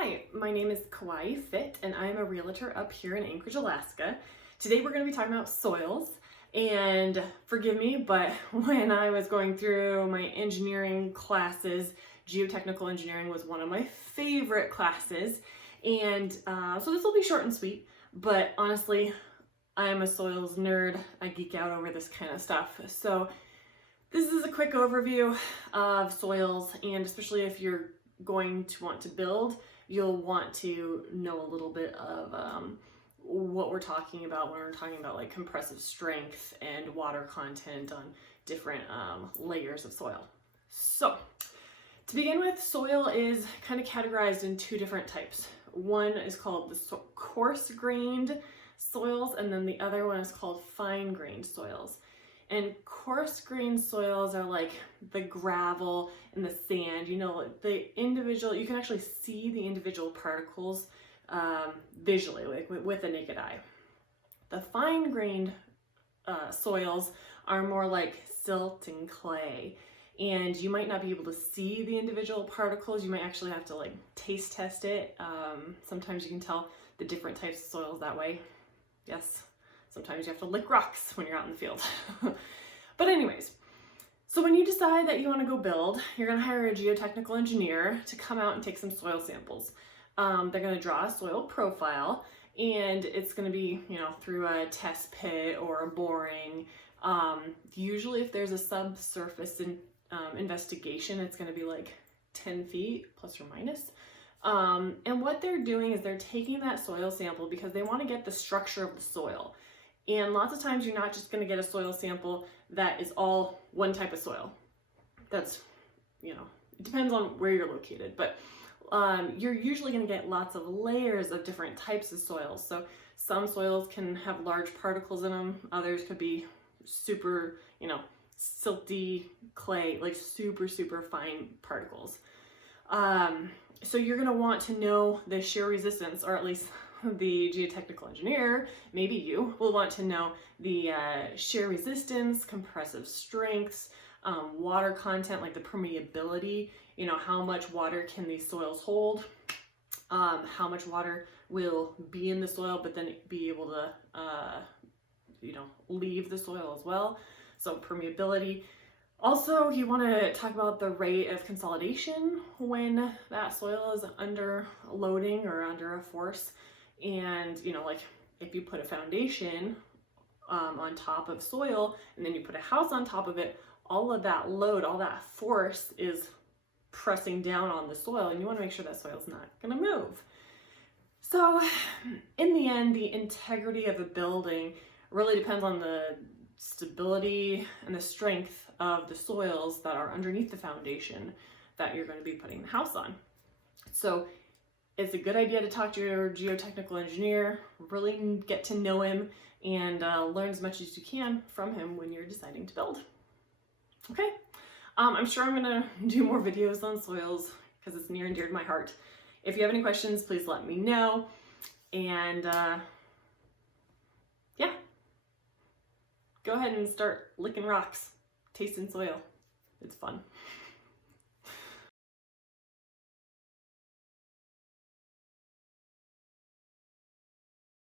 Hi, my name is Kauai Fitt, and I'm a realtor up here in Anchorage, Alaska. Today we're going to be talking about soils, and forgive me, but when I was going through my engineering classes, geotechnical engineering was one of my favorite classes, and so this will be short and sweet, but honestly, I'm a soils nerd. I geek out over this kind of stuff. So this is a quick overview of soils, and especially if you're going to want to build, you'll want to know a little bit of what we're talking about when we're talking about like compressive strength and water content on different layers of soil. So to begin with, soil is kind of categorized in two different types. One is called the coarse-grained soils, and then the other one is called fine-grained soils. And coarse-grained soils are like the gravel and the sand, you know, the individual, you can actually see the individual particles visually, like with the naked eye. The fine-grained soils are more like silt and clay, and you might not be able to see the individual particles. You might actually have to like taste test it. Sometimes you can tell the different types of soils that way. Yes. Sometimes you have to lick rocks when you're out in the field. But anyways, so when you decide that you want to go build, you're going to hire a geotechnical engineer to come out and take some soil samples. They're going to draw a soil profile, and it's going to be, you know, through a test pit or a boring. Usually if there's a subsurface investigation, it's going to be like 10 feet plus or minus. And what they're doing is they're taking that soil sample because they want to get the structure of the soil. And lots of times you're not just going to get a soil sample that is all one type of soil. That's, you know, it depends on where you're located, but you're usually going to get lots of layers of different types of soils. So some soils can have large particles in them. Others could be super, you know, silty clay, like super, super fine particles. So you're going to want to know the shear resistance, or at least the geotechnical engineer, maybe you, will want to know the shear resistance, compressive strengths, water content, like the permeability, you know, how much water can these soils hold, how much water will be in the soil, but then be able to, you know, leave the soil as well. So permeability. Also, you want to talk about the rate of consolidation when that soil is under loading or under a force. And, you know, like if you put a foundation on top of soil and then you put a house on top of it, all of that load, all that force is pressing down on the soil, and you want to make sure that soil's not going to move. So in the end, the integrity of a building really depends on the stability and the strength of the soils that are underneath the foundation that you're going to be putting the house on. So it's a good idea to talk to your geotechnical engineer, really get to know him, and learn as much as you can from him when you're deciding to build. Okay, I'm sure I'm gonna do more videos on soils because it's near and dear to my heart. If you have any questions, please let me know. And yeah, go ahead and start licking rocks, tasting soil. It's fun.